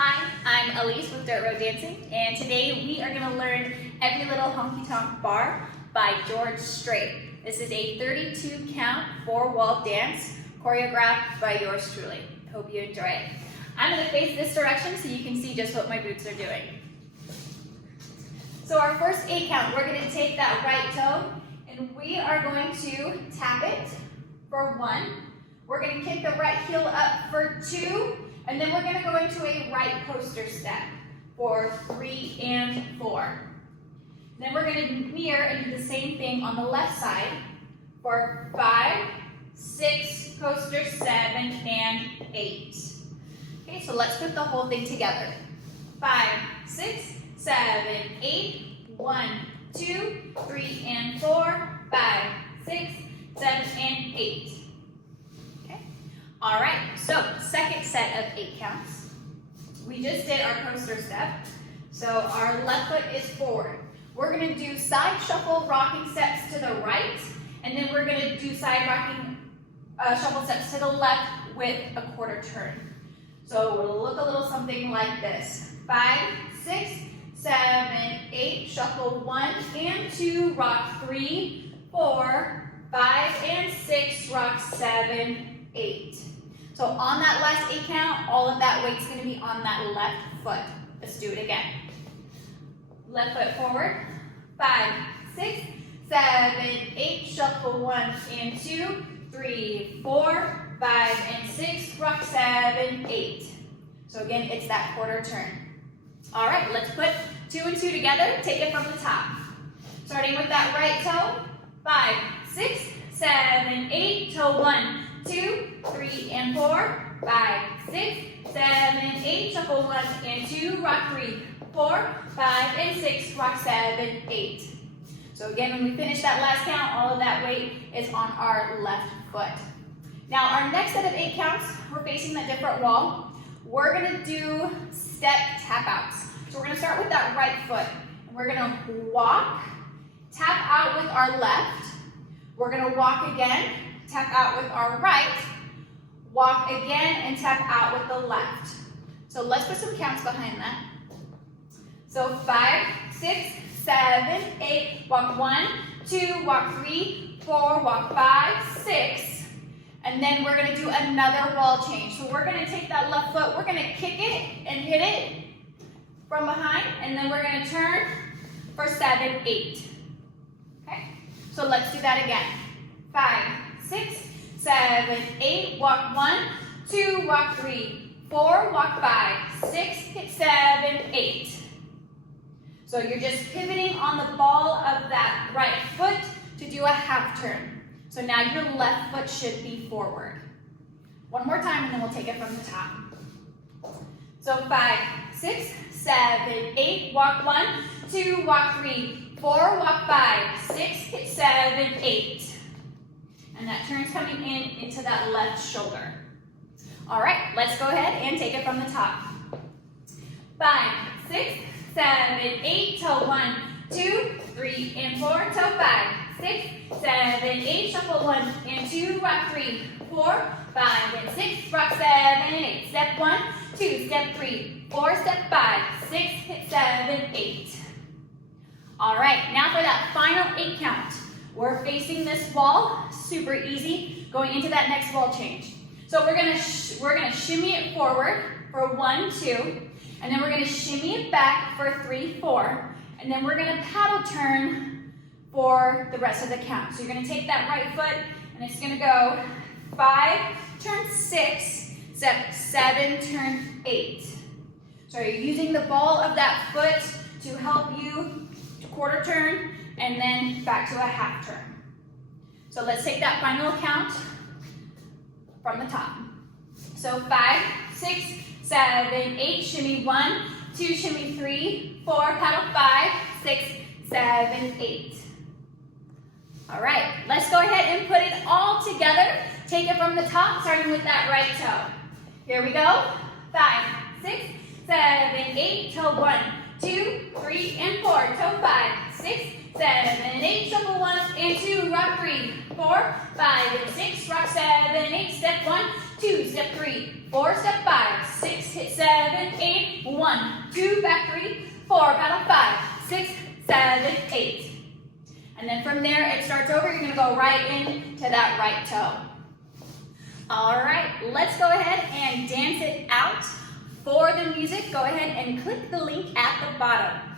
Hi, I'm Elise with Dirt Road Dancing, and today we are going to learn Every Little Honky Tonk Bar by George Strait. This is a 32 count 4-wall dance choreographed by yours truly. Hope you enjoy it. I'm going to face this direction so you can see just what my boots are doing. So our first 8 count, we're going to take that right toe and we are going to tap it for 1. We're going to kick the right heel up for 2. And then we're going to go into a right coaster step for 3 and 4. Then we're going to mirror and do the same thing on the left side for 5, 6, coaster, 7, and 8. Okay, so let's put the whole thing together. 5, 6, 7, 8, 1, 2, 3, and 4, 5, 6, 7, and 8. All right, so second set of 8 counts. We just did our coaster step. So our left foot is forward. We're gonna do side shuffle rocking steps to the right, and then we're gonna do side rocking shuffle steps to the left with a quarter turn. So it'll look a little something like this. 5, 6, 7, 8, shuffle 1 and 2, rock 3, 4, 5, and 6, rock 7, 8. So on that last 8 count, all of that weight's going to be on that left foot. Let's do it again. Left foot forward. 5, 6, 7, 8, shuffle 1 and 2, 3, 4, 5, and 6, rock 7, 8. So again, it's that quarter turn. All right, let's put 2 and 2 together. Take it from the top. Starting with that right toe. 5, 6, 7, 8, toe 1, 2, 3, and 4, 5, 6, 7, 8, shuffle 1 and 2, rock 3, 4, 5, and 6, rock 7, 8. So again, when we finish that last count, all of that weight is on our left foot. Now our next set of 8 counts, we're facing a different wall. We're gonna do step tap outs. So we're gonna start with that right foot. We're gonna walk, tap out with our left. We're gonna walk again, tap out with our right, walk again, and tap out with the left. So let's put some counts behind that. So 5, 6, 7, 8, walk 1, 2, walk 3, 4, walk 5, 6. And then we're gonna do another wall change. So we're gonna take that left foot, we're gonna kick it and hit it from behind, and then we're gonna turn for 7, 8. Okay, so let's do that again. 5, 6, 7, 8, walk 1, 2, walk 3, 4, walk 5, 6, hit 7, 8. So you're just pivoting on the ball of that right foot to do a half turn. So now your left foot should be forward. One more time and then we'll take it from the top. So 5, 6, 7, 8, walk 1, 2, walk 3, 4, walk 5, 6, hit 7, 8. And that turn's coming into that left shoulder. All right, let's go ahead and take it from the top. 5, 6, 7, 8, toe 1, 2, 3, and 4, toe 5, 6, 7, 8, shuffle 1 and 2, rock 3, 4, 5, and 6, rock 7, and 8. Step 1, 2, step 3, 4, step 5, 6, hit 7, 8. All right, now for that final 8 count. We're facing this wall, super easy, going into that next wall change. So we're gonna shimmy it forward for 1, 2, and then we're gonna shimmy it back for 3, 4, and then we're gonna paddle turn for the rest of the count. So you're gonna take that right foot, and it's gonna go 5, turn 6, step 7, turn 8. So you're using the ball of that foot to help you to quarter turn, and then back to a half turn. So let's take that final count from the top. So 5, 6, 7, 8, shimmy 1, 2, shimmy 3, 4, paddle 5, 6, 7, 8. All right, let's go ahead and put it all together. Take it from the top, starting with that right toe. Here we go. 5, 6, 7, 8, toe 1, 2, 3, and 4, toe 5, 6, 7, 8, shuffle 1 and 2, rock 3, 4, 5, and 6, rock 7, 8, step 1, 2, step 3, 4, step 5, 6, hit 7, 8, 1, 2, back 3, 4, paddle 5, 6, 7, 8. And then from there, it starts over. You're going to go right into that right toe. All right, let's go ahead and dance it out. For the music, go ahead and click the link at the bottom.